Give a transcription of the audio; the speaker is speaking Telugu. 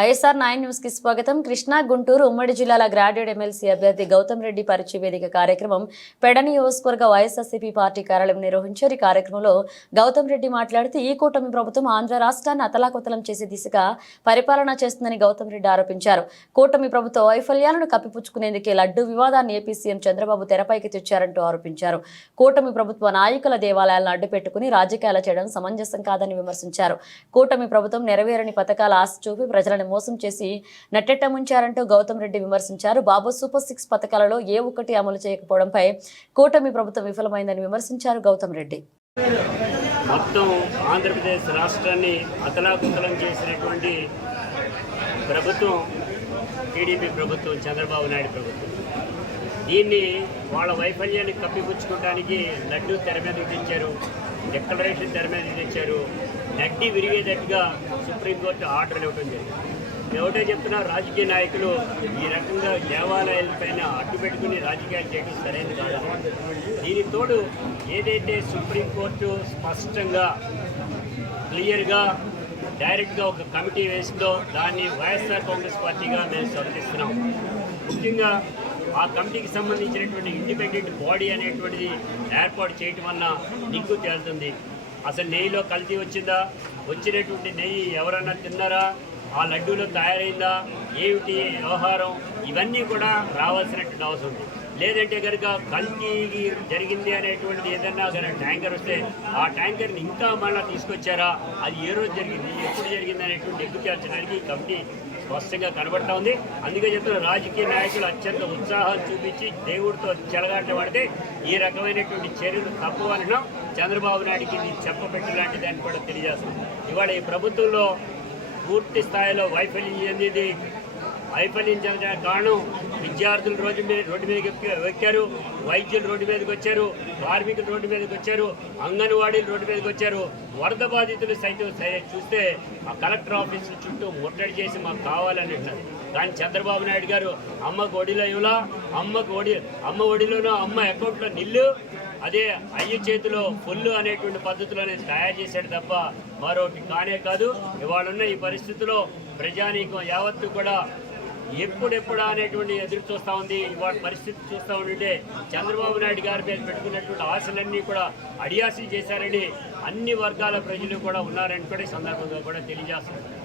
ఐఎస్ఆర్ 9 న్యూస్ కి స్వాగతం. కృష్ణా గుంటూరు ఉమ్మడి జిల్లాల గ్రాడ్యుయేట్ ఎమ్మెల్సీ అభ్యర్థి గౌతమ్ రెడ్డి పరిచయ వేదిక కార్యక్రమం పెడ నియోజకవర్గ వైఎస్ఆర్సీపీ పార్టీ కార్యాలయం నిర్వహించారు. ఈ కార్యక్రమంలో గౌతమ్ రెడ్డి మాట్లాడుతూ ఈ కూటమి ప్రభుత్వం ఆంధ్ర రాష్ట్రాన్ని అతలాకుతలం చేసే దిశగా పరిపాలన చేస్తుందని గౌతమ్ రెడ్డి ఆరోపించారు. కూటమి ప్రభుత్వ వైఫల్యాలను కప్పిపుచ్చుకునేందుకే లడ్డూ వివాదాన్ని ఏపీ సీఎం చంద్రబాబు తెరపైకి తెచ్చారంటూ ఆరోపించారు. కూటమి ప్రభుత్వ నాయకుల దేవాలయాలను అడ్డుపెట్టుకుని రాజకీయాలు చేయడం సమంజసం కాదని విమర్శించారు. కూటమి ప్రభుత్వం నెరవేరని పథకాల ఆశ చూపి ప్రజలను మోసం చేసి నట్టెట్ట ముంచారంటూ గౌతమ్ రెడ్డి విమర్శించారు. బాబు సూపర్ 6 పథకాలలో ఏ ఒక్కటి అమలు చేయకపోవడంపై కూటమి ప్రభుత్వం విఫలమైందని విమర్శించారు గౌతమ్ రెడ్డి. మొత్తం ఆంధ్రప్రదేశ్ రాష్ట్రాన్ని అతలాకుతలం చేసినటువంటి ప్రభుత్వం టీడీపీ ప్రభుత్వం, చంద్రబాబు నాయుడు ప్రభుత్వం. దీన్ని వాళ్ళ వైఫల్యాన్ని కప్పిపుచ్చుకోవడానికి లడ్డూ తెర మీద తెచ్చారు, డిక్లరేషన్ తెర మీద తెచ్చారు, నడ్డి విరిగేటట్టుగా సుప్రీంకోర్టు ఆర్డర్లు ఇవ్వడం జరిగింది. ఎవటో చెప్తున్నా, రాజకీయ నాయకులు ఈ రకంగా దేవాలయాలపైన అడ్డు పెట్టుకుని రాజకీయాలు చేయడం సరైనది కాదు. దీనికి తోడు ఏదైతే సుప్రీంకోర్టు స్పష్టంగా క్లియర్గా డైరెక్ట్గా ఒక కమిటీ వేసిందో దాన్ని వైఎస్ఆర్ కాంగ్రెస్ పార్టీగా మేము స్వాగతిస్తున్నాం. ముఖ్యంగా ఆ కమిటీకి సంబంధించినటువంటి ఇండిపెండెంట్ బాడీ అనేటువంటిది ఏర్పాటు చేయటం వల్ల నిగ్గు తేలుతుంది. అసలు నెయ్యిలో కల్తీ వచ్చిందా, వచ్చినటువంటి నెయ్యి ఎవరన్నా తిన్నారా, ఆ లడ్డూలో తయారైందా, ఏమిటి వ్యవహారం, ఇవన్నీ కూడా రావాల్సినటువంటి అవసరం ఉంది. లేదంటే కనుక కల్తీ జరిగింది అనేటువంటిది ఏదన్నా కనుక ట్యాంకర్ వస్తే ఆ ట్యాంకర్ని ఇంకా మళ్ళీ తీసుకొచ్చారా, అది ఏ రోజు జరిగింది, ఎప్పుడు జరిగింది అనేటువంటి ఎగ్గు తేల్చడానికి ఈ కమిటీ స్పష్టంగా కనబడతా ఉంది. అందుకే చెప్తున్న రాజకీయ నాయకులు అత్యంత ఉత్సాహం చూపించి దేవుడితో చెలగాట పడితే ఈ రకమైనటువంటి చర్యలు తప్పవలన చంద్రబాబు నాయుడికి ఇది చెప్పబెట్టలాంటి దాన్ని కూడా తెలియజేస్తుంది. ఇవాళ ఈ ప్రభుత్వంలో పూర్తి స్థాయిలో వైఫల్యం చెందింది. వైఫల్యం చెందడానికి కారణం విద్యార్థులు రోడ్డు మీదకి ఎక్కారు, వైద్యులు రోడ్డు మీదకి వచ్చారు, కార్మికులు రోడ్డు మీదకి వచ్చారు, అంగన్వాడీలు రోడ్డు మీదకి వచ్చారు. వరద బాధితులు సైతం చూస్తే ఆ కలెక్టర్ ఆఫీసుల చుట్టూ ముట్టడి చేసి మాకు కావాలని అంటున్నారు. కానీ చంద్రబాబు నాయుడు గారు అమ్మకు ఒడిలో ఇవ్వలా, అమ్మ ఒడిలోనో అమ్మ అకౌంట్లో నిల్లు, అదే అయ్య చేతిలో ఫుల్లు అనేటువంటి పద్ధతులు అనేది తయారు చేశాడు తప్ప మరొకటి కానే కాదు. ఇవాళున్న ఈ పరిస్థితిలో ప్రజానీకం యావత్తు కూడా ఎప్పుడెప్పుడా అనేటువంటి ఎదురు చూస్తూ ఉంది. ఇవాళ పరిస్థితి చూస్తూ ఉంటే చంద్రబాబు నాయుడు గారి మీద పెట్టుకున్నటువంటి ఆశలన్నీ కూడా అడియాసి చేశారని అన్ని వర్గాల ప్రజలు కూడా ఉన్నారని కూడా ఈ సందర్భంగా కూడా తెలియజేస్తున్నారు.